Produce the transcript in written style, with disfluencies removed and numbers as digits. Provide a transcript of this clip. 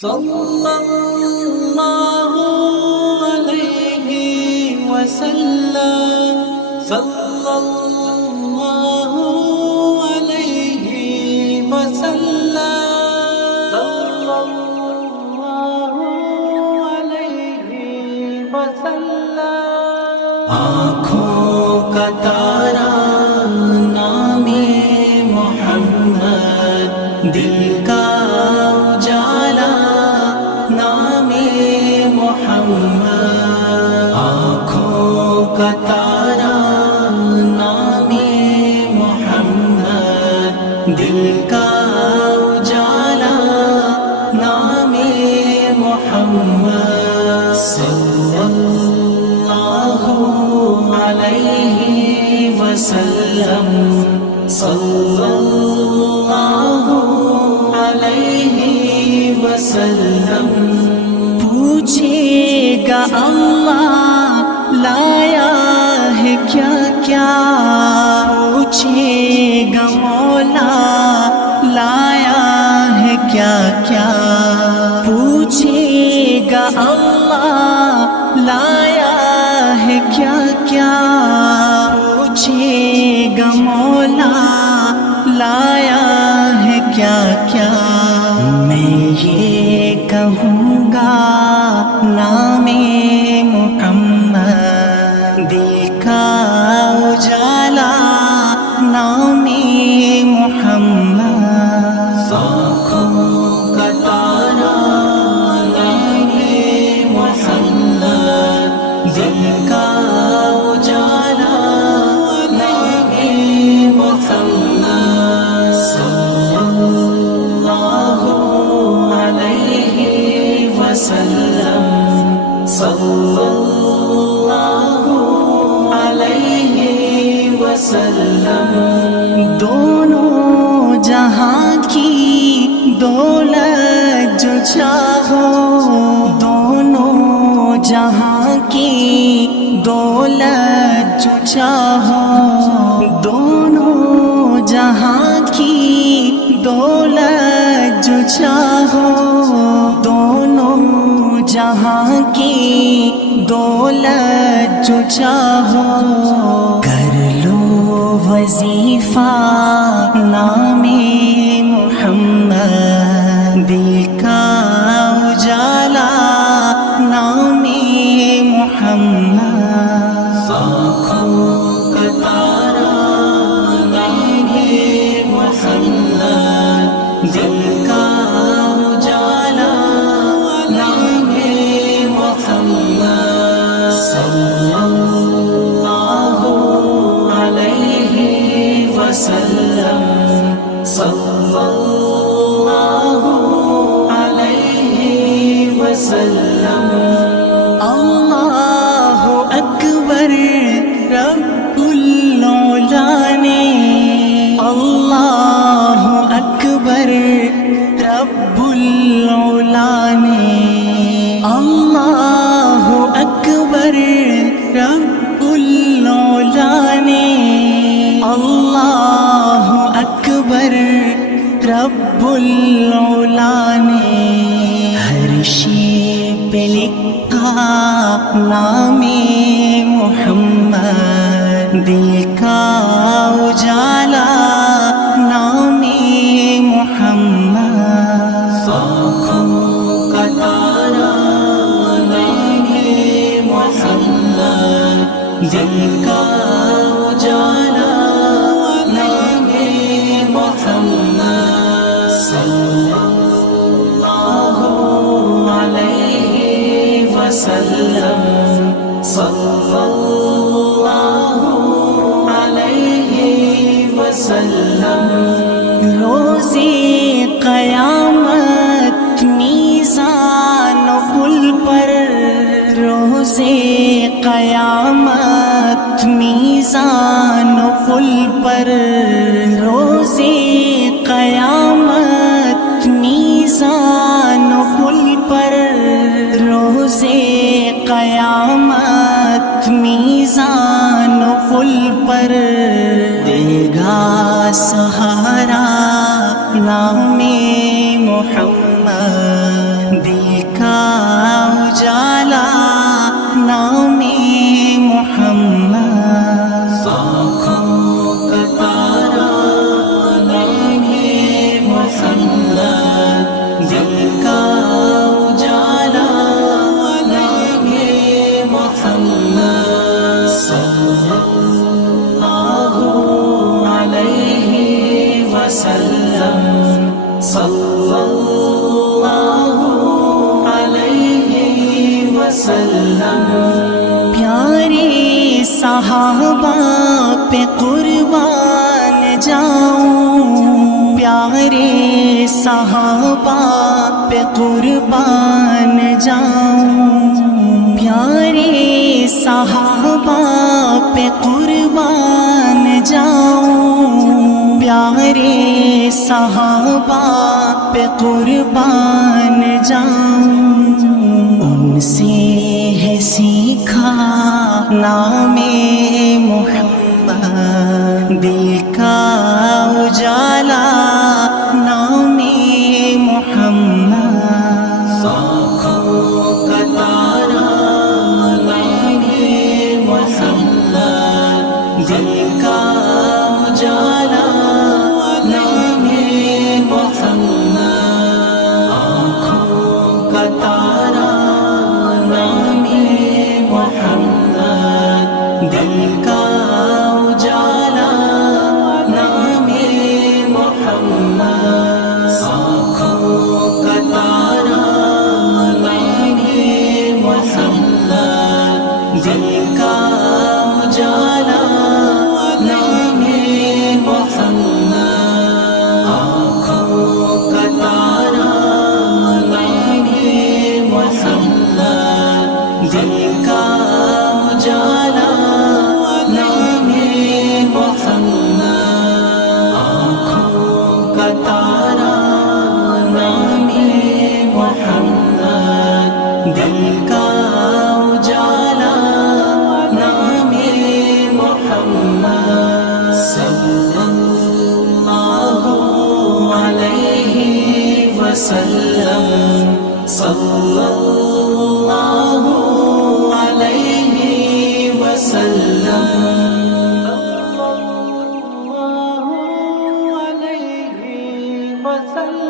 صلی اللہ علیہ وسلم، صلی اللہ علیہ وسلم، صلی اللہ علیہ وسلم۔ آنکھوں کا تارا نام محمد، دل کا اجالا نام محمد، آنکھوں کا تارا نام محمد، دل کا اجالا نام محمد، صلی اللہ علیہ وسلم، صلی اللہ علیہ وسلم۔ پوچھے گا اللہ لایا ہے کیا کیا، پوچھے گا مولا لایا ہے کیا کیا، پوچھے گا اللہ لایا ہے کیا کیا، پوچھے گا مولا لایا ہے کیا کیا۔ میں یہ کہوں گا نام محمد، دل کا اجالا نام محمد، آنکھوں کا تارا نام محمد، دل کا اجالا نام محمد، صلی اللہ علیہ وسلم، صلی اللہ علیہ وسلم۔ دونوں جہاں کی دولت جو چاہو، دونوں جہاں کی دولت جو چاہو، دونوں جہاں کی دولت جو چاہو، دونوں جہاں کی دولت جو چاہو، کر لو وظیفہ نام محمد، دل کا اجالا نام محمد، آنکھوں کا تارا نام محمد، دل کا اجالا نام محمد، صلی اللہ علیہ وسلم، صلی اللہ علیہ وسلم۔ اللہ اکبر رب العلا نے، اللہ اکبر رب العلا نے، اللہ اکبر رب العلا نے، اللہ اکبر رب العلا نے۔ ہر شے پہ لکھا نام محمد، دل کا اجالا نام محمد، آنکھوں کا تارا نام محمد، دل کا اجالا نام محمد، صلی اللہ علیہ وسلم، صلی اللہ علیہ وسلم۔ روز قیامت میزان و پل پر، روز قیامت میزان و پل پر، روز قیامت میزان و پل پر، روز قیامت میزان و پل پر، دے گا سہارا نام محمد، صحابہ پہ قربان جاؤں، پیارے صحابہ پہ قربان جاؤں، پیارے صحابہ پہ قربان جاؤں، پیارے صحابہ پہ قربان جاؤں، ان سے ہے سیکھا نام محمد، دل کا اجالا نام محمد، آنکھوں کا تارا نام محمد، دل کا اجالا نام محمد، آنکھوں کا تارا نام محمد، دل کا اجالا نام محمد، آنکھوں کا تارا نام محمد، دل کا اجالا نام محمد، آنکھوں کا تارا نام محمد، دل کا اجالا نام محمد، آنکھوں کا تارا نام محمد، دل کا اجالا نام محمد، صلی اللہ علیہ وسلم، صلی اللہ علیہ وسلم، صلی اللہ علیہ وسلم۔